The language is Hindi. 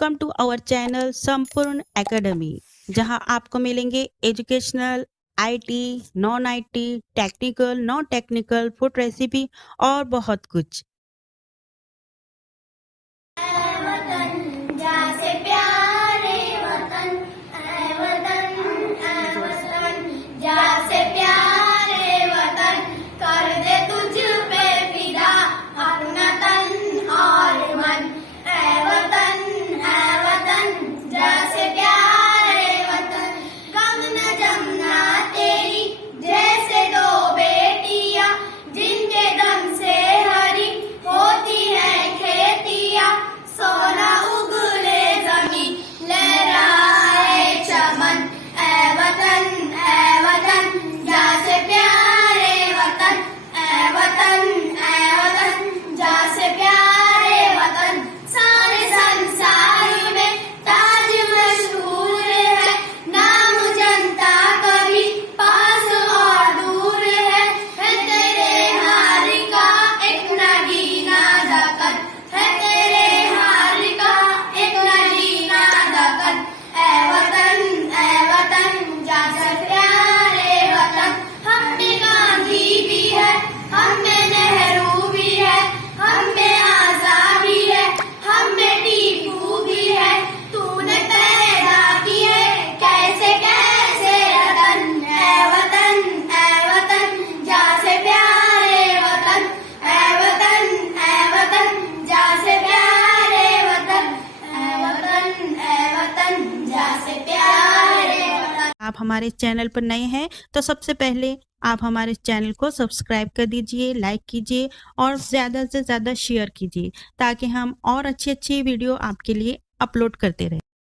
वेलकम टू आवर चैनल संपूर्ण एकेडमी, जहां आपको मिलेंगे educational, IT, non IT, technical, non technical, food recipe और बहुत कुछ। जैसे प्यारे वतन ऐ वतन जैसे प्यारे वतन कर दे तुझ पे फिदा अपना तन और मन ऐ वतन जैसे प्यारे वतन गंगा जमुना तेरी जैसे दो बेटियां जिनके दम से हरी होती है खेतियां सोना उगले जमीन लहराए चमन ऐ वतन जैसे प्यारे वतन ऐ वतन जैसे प्यारे वतन सारे संसार में ताज मशहूर है नाम जनता कभी पास और दूर है तेरे हार का एक नगीना दखन है तेरे हार का एक नगीना दखन ऐ वतन जैसे प्यारे वतन हम में गांधी भी है हम में नेहरू भी है हम में आजादी है हम में टीपू भी है तूने पैदा किए कैसे कैसे रतन ऐ वतन जैसे प्यारे वतन ऐ वतन जैसे प्यारे वतन ऐ वतन जैसे प्यारे वतन। आप हमारे चैनल पर नए हैं तो सबसे पहले आप हमारे चैनल को सब्सक्राइब कर दीजिए, लाइक कीजिए और ज़्यादा से ज़्यादा शेयर कीजिए ताकि हम और अच्छी अच्छी वीडियो आपके लिए अपलोड करते रहें।